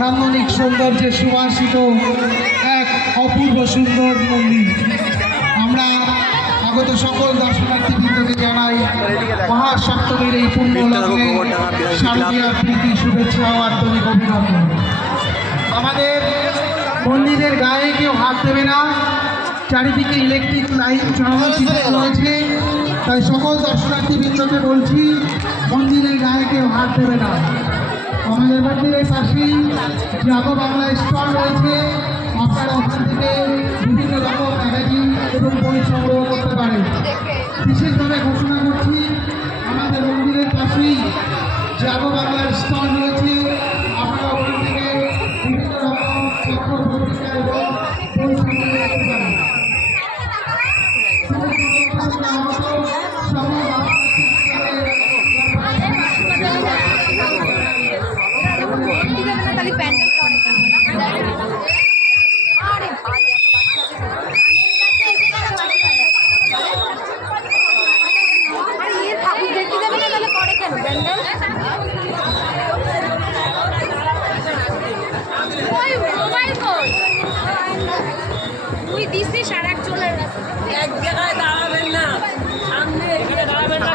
নান্দনিক সৌন্দর্যে সুবাসিত এক অপূর্ব সুন্দর মন্দির। আমরা আগত সকল দর্শনার্থীবৃন্দকে জানাই মহাসপ্তমীর এই পূর্ণ লগ্নে শারদীয়ার প্রীতি শুভেচ্ছা ও আন্তরিক অভিনন্দন। আমাদের মন্দিরের গায়ে কেউ হাত দেবে না, চারিদিকে ইলেকট্রিক লাইট চলাচল রয়েছে, তাই সকল দর্শনার্থীবৃন্দকে বলছি মন্দিরের গায়ে কেউ হাত দেবে না। আমাদের মন্দিরের পাশেই জাগো বাংলা স্টল রয়েছে, আপনারা ওখান থেকে বিভিন্ন রকম ম্যাগাজিন এবং বই সংগ্রহ করতে পারেন। বিশেষভাবে ঘোষণা করছি আমাদের মন্দিরের পাশেই জাগো বাংলার স্টল রয়েছে, আপনারা ওখান থেকে বিভিন্ন রকম পত্র পত্রিকা এবং বই সংগ্রহ করতে পারেন। এক জায়গায় দাঁড়াবেন না, সামনে এখানে দাঁড়াবেন না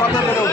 কথা বেরো